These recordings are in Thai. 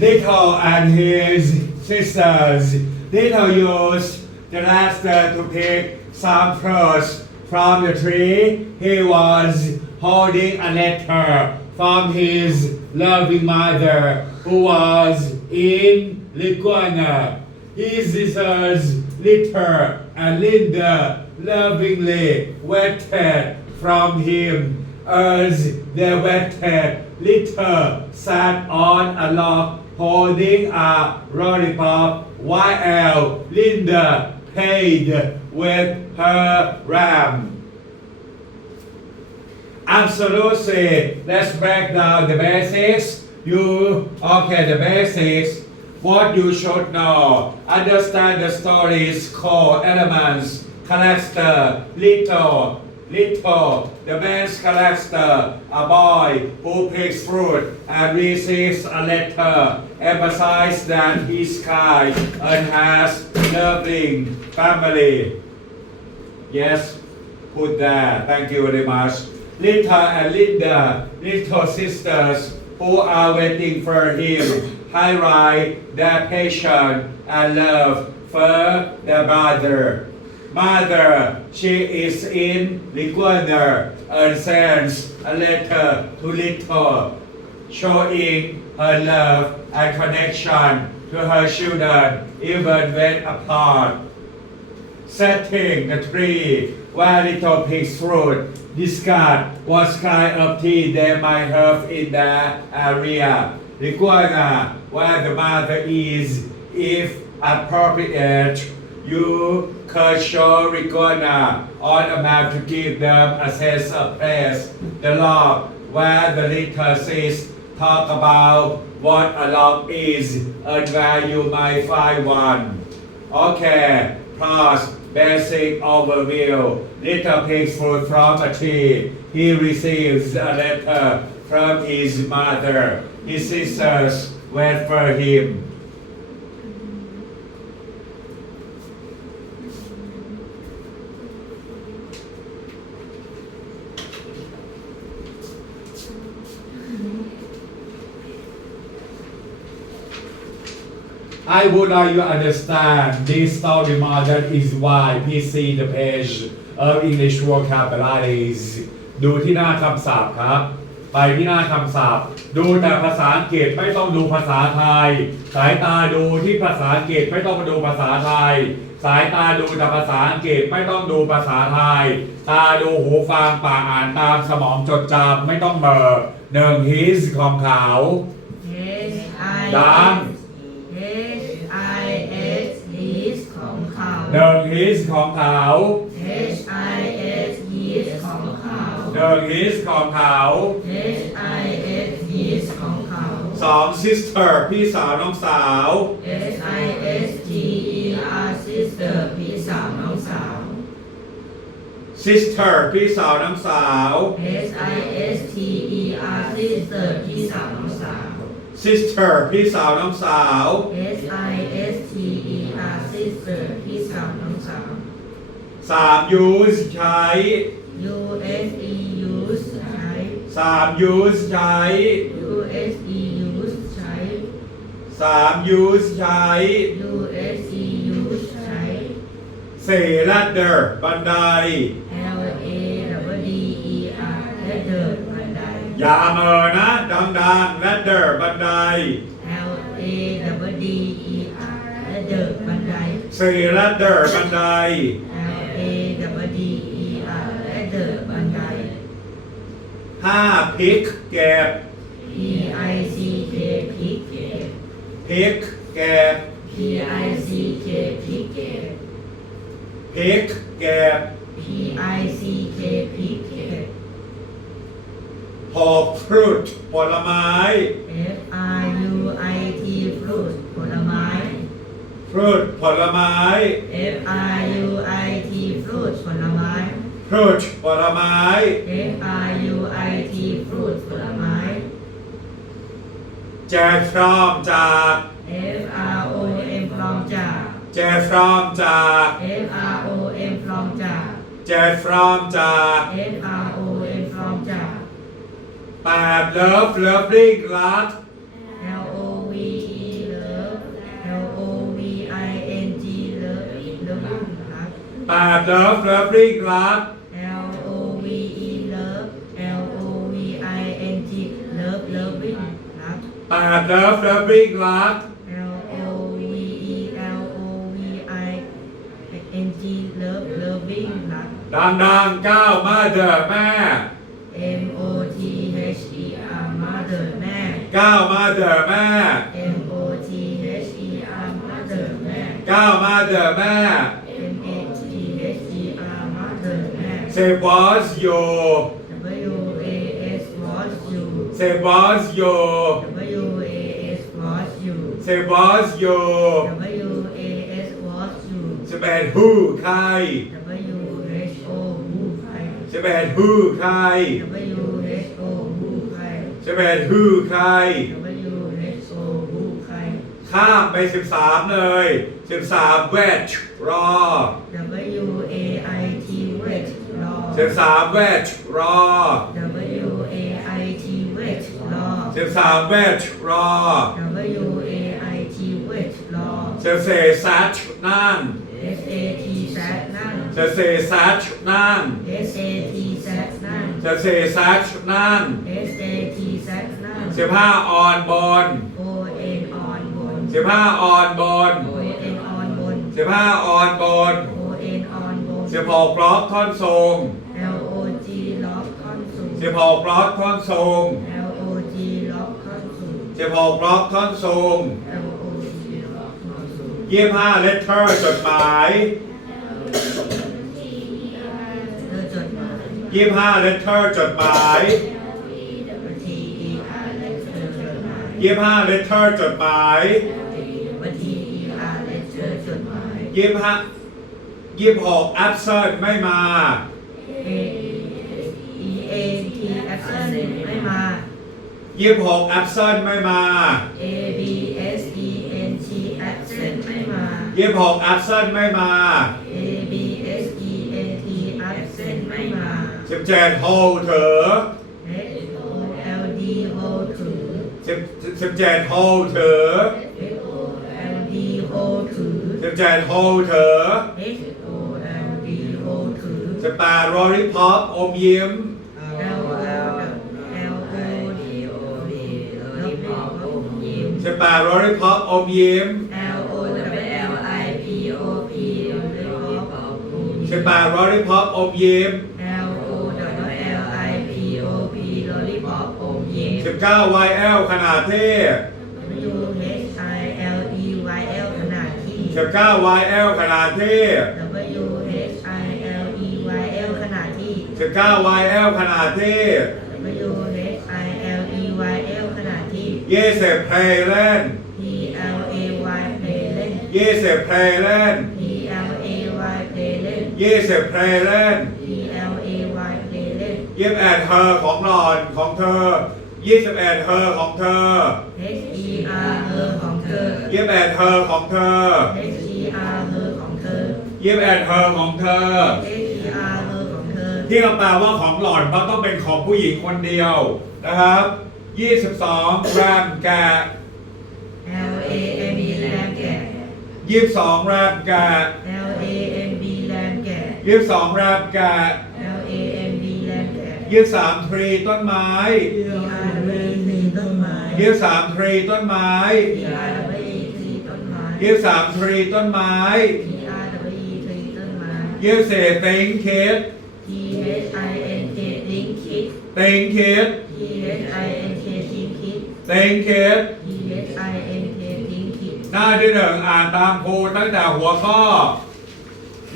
Little and his sisters. Little used the master uh, to pick some fruits from the tree. He was holding a letter from his loving mother who was in Lithuania. His sisters, Litter and Linda, lovingly waited from him as they waited. Litter sat on a log holding a lollipop while Linda played with her ram. Absolutely. Let's break down the basics. You okay? The basics. What you should know. Understand the stories, core elements, character, little, little. The man's character, a boy who picks fruit and receives a letter. Emphasize that he's kind and has loving family. Yes, put there. Thank you very much. Little and Linda, little sisters who are waiting for him, highlight their patience and love for their brother. Mother, she is in Lithuania and sends a letter to Little, showing her love and connection to her children even when apart setting the tree where little pigs fruit. Discard what kind of tea they might have in their area. Iguana, where the mother is, if appropriate, you Iguana on a map to give them a sense of place. The log, where the says, talk about what a log is and where you might find one. Okay, plus basic overview. Little pigs fruit from a tree. He receives a letter from his mother. His sisters wait for him. I would like you understand this story model is why please see the page of English vocabularies ดูที่หน้าคำศัพท์ครับ ไปที่หน้าคำศัพท์ ดูแต่ภาษาอังกฤษไม่ต้องดูภาษาไทย สายตาดูที่ภาษาอังกฤษไม่ต้องมาดูภาษาไทย สายตาดูแต่ภาษาอังกฤษไม่ต้องดูภาษาไทย ตาดูหูฟังปากอ่านตามสมองจดจำไม่ต้องเบอร์หนึ่ง his ของเขา H I ดัง เขาหนึ่ง his ของเขา H I S his ของเขาหนึ่ง his ของเขา H I S his ของเขา สอง sister พี่สาวน้องสาว S I S T E R sister พี่สาวน้องสาว sister พี่สาวน้องสาว S I S T E R sister พี่สาวน้องสาว sister พี่สาวน้องสาว S I S T E R sister พี่สาวน้องสาว สาม use ใช้ U S E use ใช้ สาม use ใช้ U S E use ใช้ สาม use ใช้ U S E use ใช้สี่ ladder บันได L A W D E R ladder บันได อย่าเมอนะดังๆ ladder บันได L A W D E R ladder บันไดสี่ ladder บันได L A W D E R ladder บันได ห้า pick เก็บ P I C K pick เก็บ pick เก็บ P I C K pick เก็บ pick เก็บ P I C K pick เก็บหก fruit ผลไม้ F R U I T fruit ผลไม้ fruit ผลไม้ F R U I T รูดผลไม้ fruit ผลไม้ F R U I T ฟรูดผลไม้ เจอพร้อมจาก F R O M พร้อมจาก เจอพร้อมจาก F R O M พร้อมจาก เจอพร้อมจาก F R O M พร้อมจาก แปดเลิฟเลิฟริงรัก 8 love loving love L O V E love L O V I N G love loving love 8 love loving love L O V E L O V I N G love loving love ดังๆก้า mother แม่ M O T H E R mother แม่เก้า mother แม่ M O T H E R mother แม่เก้า mother แม่ แม่ Say was you W A S was you Say was you W A S was you Say was you W A S was you จะเป็นฮู้ใคร W H O who ใครจะเป็นฮู้ใคร W H O who ใครจะเป็นฮู้ใคร W H O who ใคร ข้ามไป13เลย13 wet รอ W A I T wait รอ13 wet รอ W A I T wait รอ13 wet รอ W A I T wait รอจะเซซัชนั่ง S A T sat นั่งจะเซซัชนั่ง S A T sat นั่งจะเซซัชนั่ง S A T sat นั่ง15ออนบน O N on บน15ออนบน O N on บน15ออนบน O N on บน16บล็อกท่อนทรง L O G ล็อก ท่อนสูง16บล็อกท่อนทรง L O G ล็อกท่อนสูง16บล็อกท่อนทรง L O G ล็อกท่อนสูง25 letter จดหมายเธอจดหมาย25 letter จดหมาย วันที่ E R และเธอจดหมาย25 letter จดหมายวันที่ E R และเธอจดหมาย25 26 absent ไม่มา A E 26 absent ไม่มา A B S E N T absent ไม่มา26 absent ไม่มา A B S E N T absent ไม่มา17 hold เถอ H O L D hold ถือ17 hold เถอ H O L D hold ถือ17 hold เถอ H O L D hold ถือ18 lollipop อมยิ้ม ยิ้ม18 lollipop อมยิ้ม L O W L I P O P ลบออกอมยิ้ม18 lollipop อมยิ้ม L O W L I P O P ลอลิปอปอมยิ้ม19 YL ขนาดเท่ W H I L E Y L ขนาดที่ 19 YL ขนาดเท่ W H I L E Y L ขนาดที่19 YL ขนาดเท่ W ยเสพเพลเล่น P L A Y play เล่นเยเสพเพลเล่น P L A Y play เล่นเยเสพเพลเล่น P L A Y play เล่นยิบแอนเธอของหลอนของเธอยี่สิบแอนเธอของเธอ H E R เธอของเธอยิบแอนเธอของเธอ H E R เธอของเธอยิบแอนเธอของเธอ H E R เธอของเธอ ที่เราแปลว่าของหลอนเพราะต้องเป็นของผู้หญิงคนเดียวนะครับ 22 แรมแกะ L A M B แรมแก่ 22 แรมแกะ L A M B แรมแก่ 22 แรมแกะ L A M B แรมแก่23 ทรีต้นไม้ P R W E คือต้นไม้23 ทรีต้นไม้ P R W E คือต้นไม้23 ทรีต้นไม้ P R W E คือต้นไม้ยี่สิบติงคิด T H I N K ลิงคิดติงคิด T H I N K ลิงคิด ติงคิด T H I N K ลิงคิด หน้าที่หนึ่งอ่านตามครูตั้งแต่หัวข้อ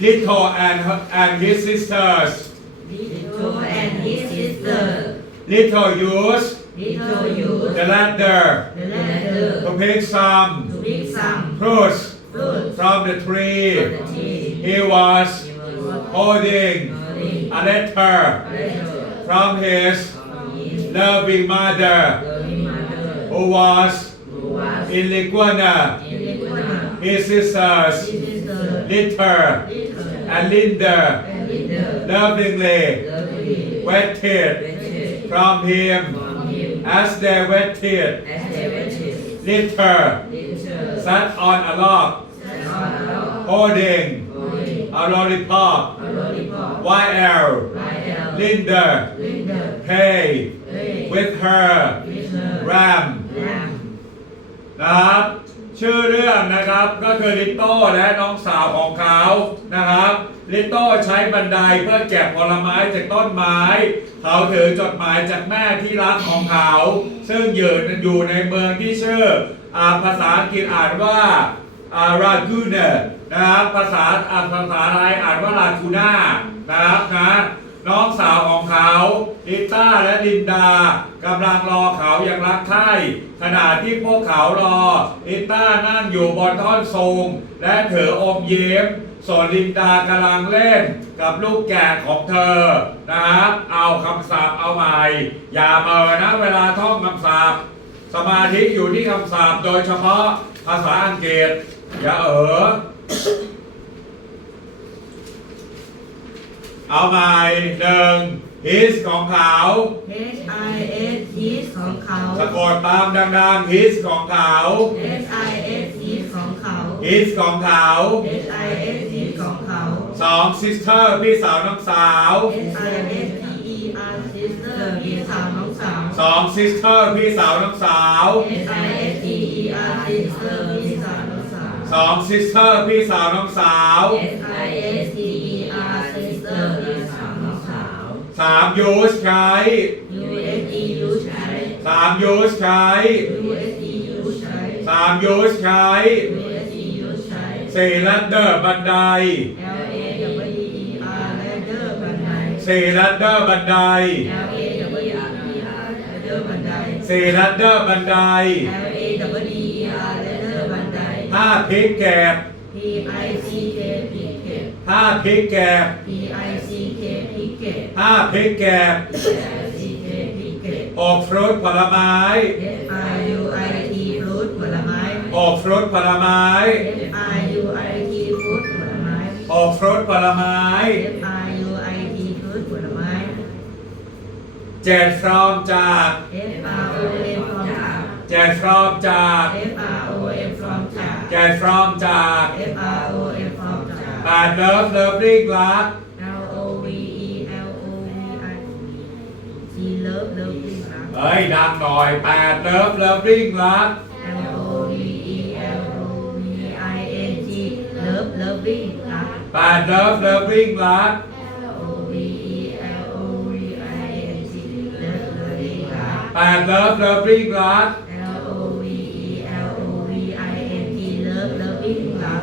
Little and her, and his sisters Little and his sister Little use Little use the ladder the ladder to pick some to pick some fruits fruit from the tree from the tree. He was He was holding holding a letter letter from his from his loving mother owas, Ileguana, Mrs. Litter, and Linda, lovingly, wetted. From him. As they wetted, litter, sat on a log, holding a lollipop, YL, Linda, Hey, with her, ram, นะครับ ชื่อเรื่องนะครับก็คือลิโต้และน้องสาวของเขานะครับ ลิโต้ใช้บันไดเพื่อเก็บผลไม้จากต้นไม้ เขาถือจดหมายจากแม่ที่รักของเขา ซึ่งยู่อยู่ในเมืองที่ชื่ออาภาษาอังกฤษอ่านว่าอารากูเนนะครับภาษาอ่าภาษาไทยอ่านว่าลากูน่านะครับนะ น้องสาวของเขาลิต้าและลินดากำลังรอเขาอย่างรักใคร่ขณะที่พวกเขารอลิต้านั่งอยู่บนท่อนสูงและถืออมเยิ้มส่วนลินดากำลังเล่นกับลูกแกะของเธอนะครับเอาคำศัพท์เอาใหม่ อย่าเมินนะเวลาท่องคำศัพท์สมาธิอยู่ที่คำศัพท์โดยเฉพาะภาษาอังกฤษ อย่าเออ เอาใหม่หนึ่ง his ของเขา H I S his ของเขา สะกดตามดังๆ his ของเขา H I S his ของเขา his ของเขา H I S his ของเขา สอง sister พี่สาวน้องสาว S I S T E R sister พี่สาวน้องสาว สอง sister พี่สาวน้องสาว S I S T E R sister พี่สาวน้องสาว สอง sister พี่สาวน้องสาว S I S T E R sister พี่สาวน้องสาว สาม use ใช้ U S E U ใช้ สาม use ใช้ U S E U ใช้ สาม use ใช้ U S E U ใช้สี่ ladder บันได L A W E R ladder บันไดสี่ ladder บันได L A W E R ladder บันไดสี่ ladder บันได L A W E R ladder บันไดห้าพลิกแกบ P I C K พิ กเก็ตห้าพลิกแกบ P I C K พิกเก็ตห้าพลิกแกบ P I C K พิกเก็ตออกฟรุตผลไม้ F I U I T ฟรุตผลไม้ ออกฟรุตผลไม้ F I U I T ฟรุตผลไม้ ออกฟรุตผลไม้ F I U I T ฟรุตผลไม้เจ็ดฟรอมจาก F R O M from จากเจ็ดฟรอมจาก F R O M from จากเจ็ดฟรอมจาก F R O M from จากแปดเลิฟเลิฟริ่งรัก L O V E L O V I G love love รักเอ้ยดังหน่อยแปดเลิฟเลิฟริ่งรัก L O V E L O V I N G love loving รักแปดเลิฟเลิฟริ่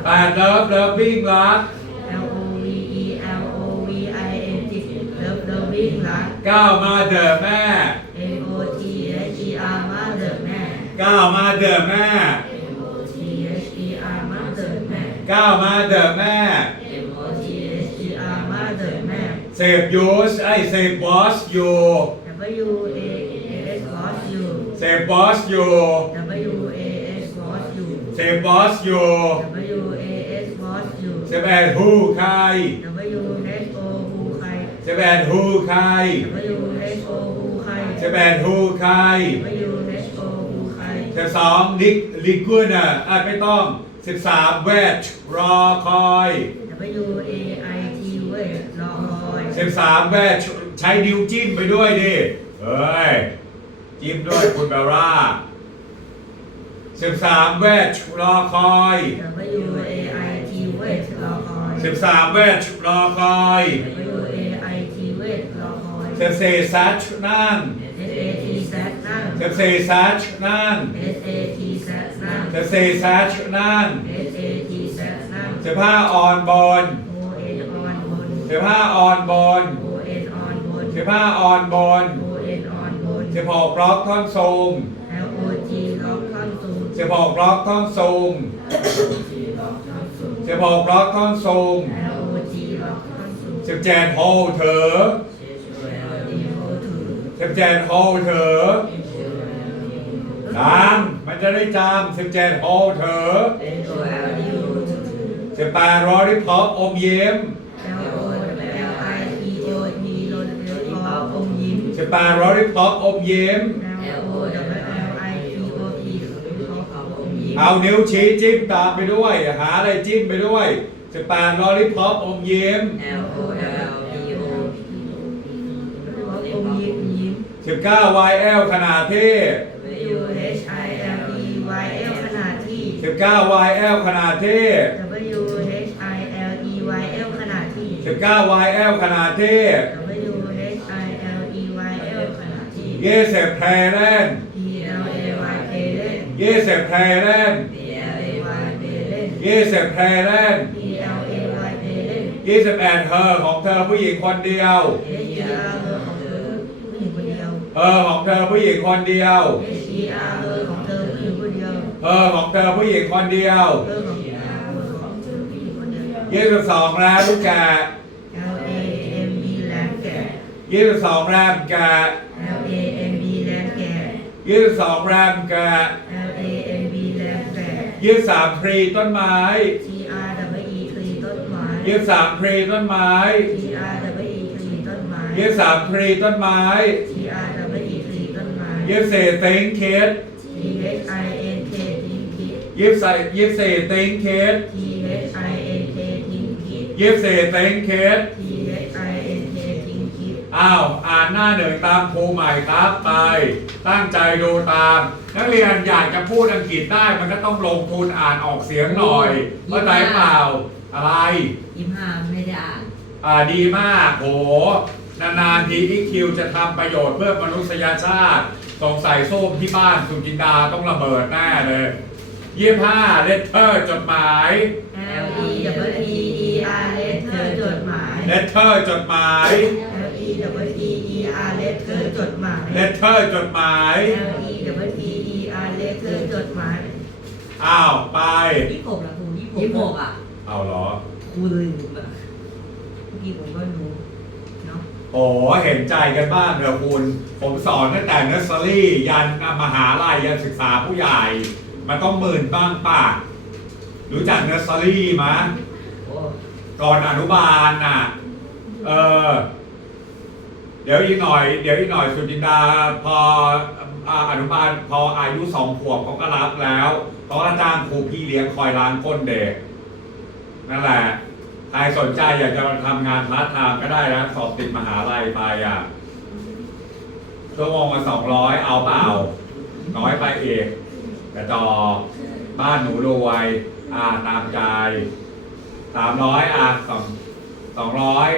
แปดเลิฟเลิฟริ่งรัก L O V E L O V I N G love loving รักก้าวมาเดอะแม่ M O T H E R mother แม่ก้าวมาเดอะแม่ M O T H E R mother แม่ก้าวมาเดอะแม่ M O T H E R mother แม่ เสพยูสไอเสพบอสอยู่ W A S was you เสพบอสอยู่ W A S was you เสพบอสอยู่ W A S was you เสพแอนฮูใคร W H O who ใครเสพแอนฮูใคร W H O who ใครเสพแอนฮูใคร W H O who ใครเสพสองลิกลิกูน่ะอะไม่ต้องสิบสามเวทรอคอย W A I T เว้ยรอคอย สิบสามเวทใช้นิ้วจิ้มไปด้วยดิเฮ้ย จิ้มด้วยคุณเบลล่าสิบสามเวทรอคอย W A I เว้ยรอคอยสิบสามเวทรอคอย W A I T เว้ยรอคอยสิบสี่ซัชนั่ง S A T แซดนั่งสิบสี่ซัชนั่ง S A T แซดนั่งสิบสี่ซัชนั่ง S A T แซดนั่งสิบห้าออนบอล O N on บนสิบห้าออนบอล O N on บนสิบห้าออนบอล O N on บนสิบหกบล็อกท่อนสูง L O G ล็อกท่อนสูงสิบหกบล็อกท่อนสูง G ล็อก ท่อนสูงสิบหกบล็อกท่อนสูง L O G ล็อกท่อนสูงสิบเจ็ดโฮเถอ L D O ถือสิบเจ็ดโฮเถอดังมันจะได้จำสิบเจ็ดโฮเถอ N O L D O ถือสิบแปดรอริพอปอมยิ้ม L O L I P O T ลนเลือดพออมยิ้มสิบแปดรอริพอปอมยิ้ม เอานิ้วชี้จิ้มตามไปด้วย หาอะไรจิ้มไปด้วยสิบแปดลอลิพอปอมยิ้ม L O L P O อมยิ้มยิ้ม สิบเก้า YL ขนาดที่ W H I L E Y L ขนาดที่ สิบเก้า YL ขนาดที่ W H I L E Y L ขนาดที่ สิบเก้า YL ขนาดที่ W H I L E Y L ขนาดที่ ยี่สิบแพรแลน ยี20 Thailand 20 Thailand 28เธอของเธอผู้หญิงคนเดียว เธอของเธอผู้หญิงคนเดียว เธอของเธอผู้หญิงคนเดียวยี่สิบสองแรมลูกแกยี่สิบสองแรมแกยี่สิบสองแรมแก ยี่สิบสามพรีต้นไม้ T R W E ทรีต้นไม้ยี่สิบสามพรีต้นไม้ T R W E ทรีต้นไม้ยี่สิบสามพรีต้นไม้ T R W E ทรีต้นไม้ยี่สิบสี่ติงคิด T H I N K ทิ้งคิดยี่สิบสี่ยี่สิบสี่ติงคิด T H I N K ทิ้งคิดยี่สิบสี่ติงคิด T H I N K ทิ้งคิด อ้าวอ่านหน้าหนึ่งตามครูใหม่ครับไป ตั้งใจดูตาม นักเรียนอยากจะพูดอังกฤษได้มันก็ต้องลงทุนอ่านออกเสียงหน่อยเข้าใจเปล่าอะไรยี่ห้าไม่ได้อ่านอ่าดีมากโหนานๆทีอีคิวจะทำประโยชน์เพื่อมนุษยชาติสงสัยส้มที่บ้านสุจินดาต้องระเบิดแน่เลยยี่ห้าเลตเตอร์จดหมาย L E W E E R letter จดหมายเลตเตอร์จดหมาย L เลตเตอร์จดหมาย L E W E E R letter จดหมายอ้าวไป ยี่สิบหกละครูยี่สิบหกอะเอาเหรอ ครูลืมอะเมื่อกี้ผมก็รู้เนาะโอ้เห็นใจกันบ้างเถอะคุณ ผมสอนตั้งแต่เนสซอรี่ ยันมหาลัยยันศึกษาผู้ใหญ่ มันต้องหมื่นบ้างป่ะ รู้จักเนสซอรี่มะ โอ้ก่อนอนุบาลน่ะ เออ เดี๋ยวอีกหน่อย เดี๋ยวอีกหน่อยสุจินดาพออนุบาลพออายุสองขวบเขาก็รับแล้วเขาก็จ้างครูพี่เลี้ยงคอยล้างก้นเด็ก นั่นแหละใครสนใจอยากจะมาทำงานพาร์ทไทม์ก็ได้นะสอบติดมหาลัยไปอะชั่วโมงละสองร้อยเอาเปล่า น้อยไปเอกกระจอบ้านหนูรวยอ่าตามใจสามร้อยอะสองสองร้อย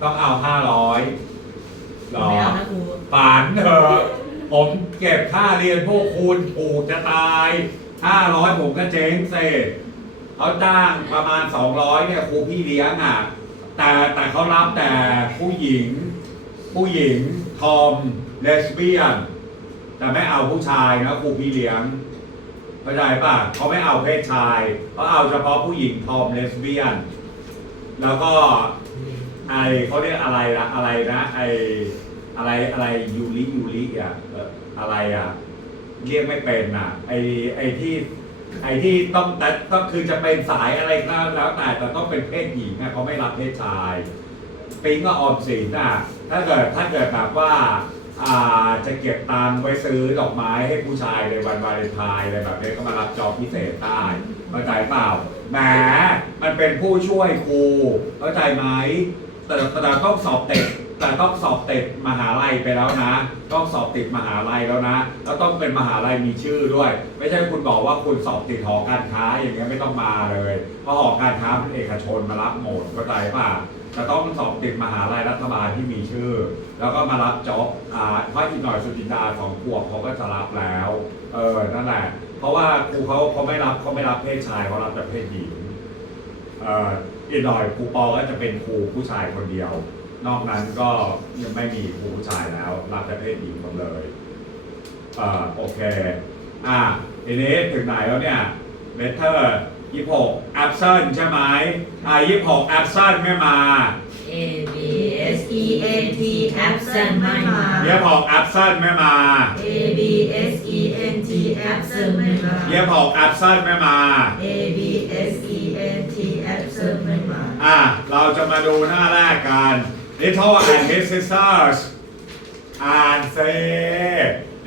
ต้องเอาห้าร้อยหรอไม่เอานะครูฝันเถอะผมเก็บค่าเรียนพวกคุณถูกจะตายห้าร้อยผมก็เจ๊งเสร็จเขาจ้างประมาณสองร้อยเนี่ยครูพี่เลี้ยงอะ แต่แต่เขารับแต่ผู้หญิง ผู้หญิง ทอมเลสเบี้ยน แต่ไม่เอาผู้ชายนะครูพี่เลี้ยงเข้าใจป่ะเขาไม่เอาเพศชายเขาเอาเฉพาะผู้หญิงทอมเลสเบี้ยน แล้วก็ไอเขาเรียกอะไรนะอะไรนะไออะไรอะไรยูริยูริอะอะไรอะเรียกไม่เป็นอะไอไอที่ไอที่ต้องแต่ก็คือจะเป็นสายอะไรก็แล้วแต่แต่ต้องเป็นเพศหญิงอะเขาไม่รับเพศชายปิงก็ออมสินอะถ้าเกิดถ้าเกิดแบบว่าอ่าจะเก็บตังค์ไว้ซื้อดอกไม้ให้ผู้ชายในวันวาเลนไทน์อะไรแบบนี้ก็มารับจอบพิเศษได้เข้าใจเปล่า แหมมันเป็นผู้ช่วยครูเข้าใจไหมแต่แต่ต้องสอบติดแต่ต้องสอบติดมหาลัยไปแล้วนะ ต้องสอบติดมหาลัยแล้วนะ แล้วต้องเป็นมหาลัยมีชื่อด้วย ไม่ใช่คุณบอกว่าคุณสอบติดหอการค้าอย่างเงี้ยไม่ต้องมาเลย เพราะหอการค้าเป็นเอกชนมารับหมดเข้าใจป่ะจะต้องสอบติดมหาลัยรัฐบาลที่มีชื่อ แล้วก็มารับจ็อบอ่าถ้าอีกหน่อยสุจินดาสองขวบเขาก็จะรับแล้ว เออ นั่นแหละ เพราะว่าครูเขาเขาไม่รับเขาไม่รับเพศชายเขารับแต่เพศหญิงเอ่ออีกหน่อยครูปอก็จะเป็นครูผู้ชายคนเดียว นอกนั้นก็ยังไม่มีครูผู้ชายแล้ว รับแต่เพศหญิงหมดเลยเอ่อโอเค อะทีนี้ถึงไหนแล้วเนี่ยเลเทอร์ยี่หกแอปเซนใช่ไหมอ่ายี่หกแอปเซนไม่มา A B S E N T absent ไม่มา ยี่หกแอปเซนไม่มา A B S E N T absent ไม่มา ยี่หกแอปเซนไม่มา A B S E N T absent ไม่มา อ่ะ เราจะมาดูหน้าแรกกัน Little and his sisters อ่านเซ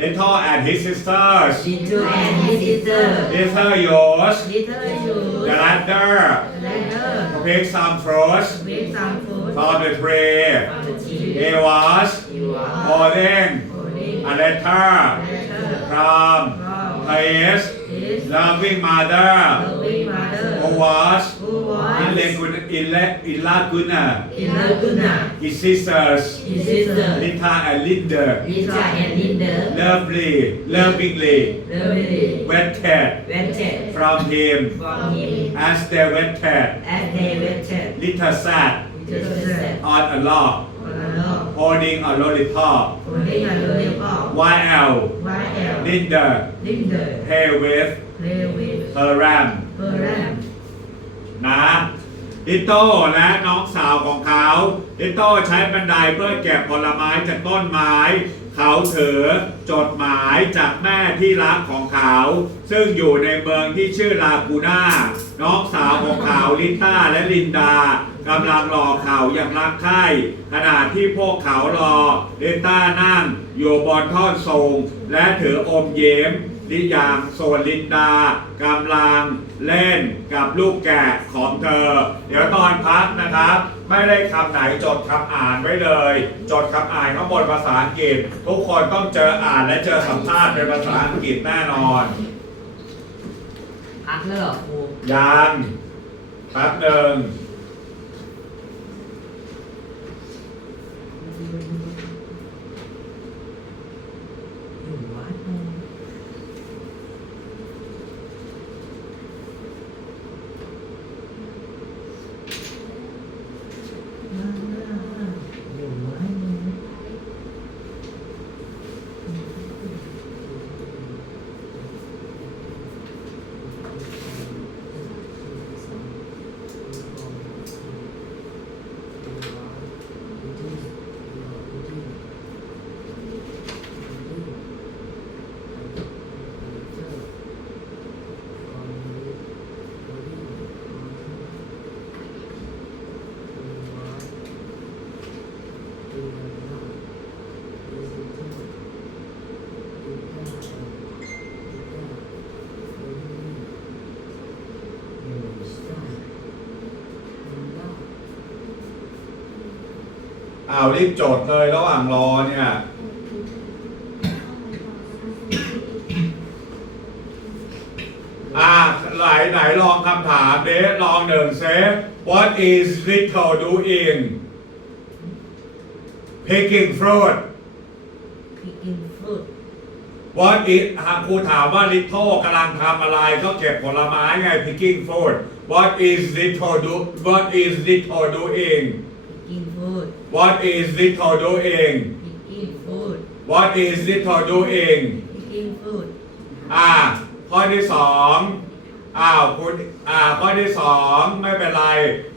Little and his sisters. Little and his sister Little yours. Little shoes The latter. Ladder Pick some fruits With some food From the tree. from the tree He was You are holding holding a letter letter from from his his loving mother loving mother who was who in was Laguna, in, La- in Laguna. in Laguna His sisters, His sister Lita and Linda, Lisa and Linda lovely, lovingly lovely waited waited from him from him as they waited. as they waited Lita sat Little sat on a log on a log holding a lollipop holding a lollipop while while Linda Linda play with play with her ram. her ram นะลิโต้และน้องสาวของเขาลิโต้ใช้บันไดเพื่อเก็บผลไม้จากต้นไม้ เขาถือจดหมายจากแม่ที่รักของเขา ซึ่งอยู่ในเมืองที่ชื่อลากูน่า น้องสาวของเขาลิต้าและลินดา กำลังรอเขาอย่างรักใคร่ขณะที่พวกเขารอลิต้านั่งอยู่บนท่อนสูงและถืออมเยิ้มลิยางส่วนลินดากำลังเล่นกับลูกแกะของเธอ เดี๋ยวตอนพักนะครับ ไม่ได้คำไหนจดคำอ่านไว้เลย จดคำอ่านข้างบนภาษาอังกฤษ ทุกคนต้องเจออ่านและเจอสัมภาษณ์เป็นภาษาอังกฤษแน่นอนพักแล้วเหรอครูยังแป๊บหนึ่ง อยู่วัด อยู่วัด อ้าวรีบจดเลยระหว่างรอเนี่ย อ่าไหนไหนลองคำถามเดลองหนึ่งเซ What is little doing picking fruit picking fruit What is หากครูถามว่า little กำลังทำอะไรก็เก็บผลไม้ไง picking fruit What is little do What is little doing picking fruit What is little doing picking fruit What is little doing picking fruit อ่าข้อที่สอง อ้าวคุณอ่าข้อที่สองไม่เป็นไร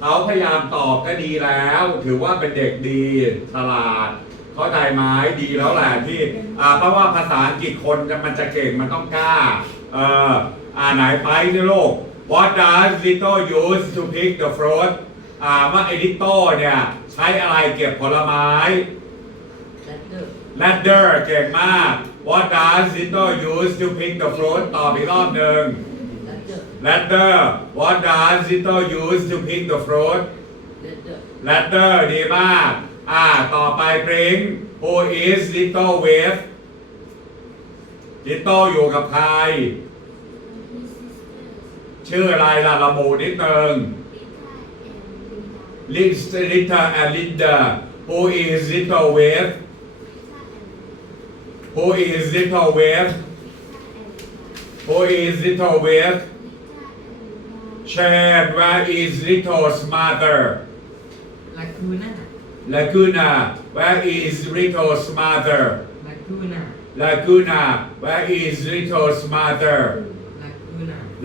เขาพยายามตอบก็ดีแล้ว ถือว่าเป็นเด็กดีฉลาด เข้าใจไหมดีแล้วแหละที่อ่าเพราะว่าภาษาอังกฤษคนมันจะเก่งมันต้องกล้าเอออ่าไหนไปนี่ลูก What does Lito use to pick the fruit อ่าว่าไอ้ลิโต้เนี่ยใช้อะไรเก็บผลไม้ ladder ladder เก่งมาก What does Lito use to pick the fruit ตอบอีกรอบหนึ่ง ladder ladder What does Lito use to pick the fruit ladder ladder ดีมาก อ่า ต่อไป bring Who is Lito with Lito อยู่กับใคร ชื่ออะไรล่ะระบุนิดนึง Lista Lita and Linda Who is Lito with Who is Lito with Who is Lito with Chad Where is Lito's mother ลาคูน่า Laguna Where is Lito's mother ลาคูน่า Laguna Where is Lito's mother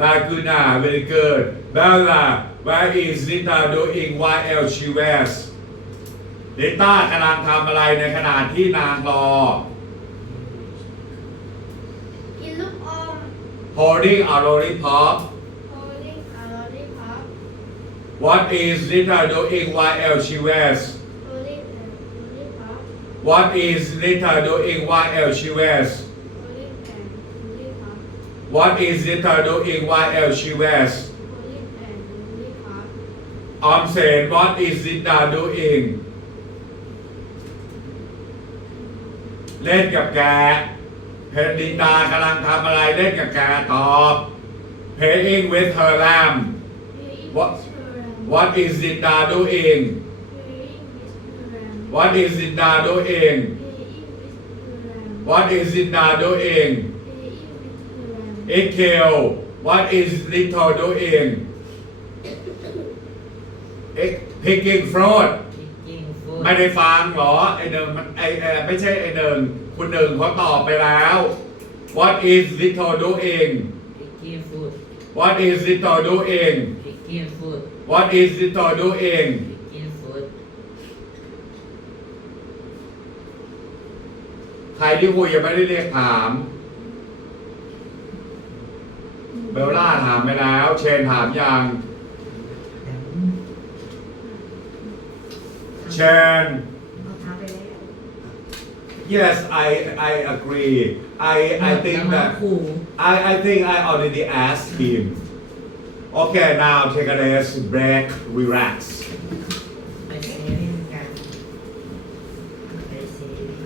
ลาคูน่า Laguna very good Bella Where is Lita doing what else she wears ลิต้ากำลังทำอะไรในขณะที่นางรอ กินลูกอม holding a lollipop holding a lollipop What is Lita doing what else she wears holding a lollipop What is Lita doing what else she wears What is sister doing while else she wears calling and lollipop. ออมเซน What is sister doing เล่นกับแก เพลินดากำลังทำอะไรเล่นกับแกตอบ Playing with her lamb Playing What- with her lamb. What is Linda doing Playing with her lamb. What is Linda doing Playing with her lamb. What is Linda doing Playing with her lamb. Ezekiel What is Little doing Ex- Picking fruit กินฟูดไม่ได้ฟังเหรอไอหนึ่งมันไอเออไม่ใช่ไอหนึ่งคุณหนึ่งเขาตอบไปแล้ว What is Little doing กินฟูด What is Little doing กินฟูด What is Little doing กินฟูดใครที่คุยยังไม่ได้เรียกถามเบลล่าถามไปแล้ว เชนถามยัง เชน Yes, I I agree. I I think that I I think I already asked him. Okay, now take a nice break, relax.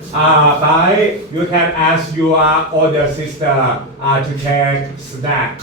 Uh, bye. you can ask your older sister uh, to take snack.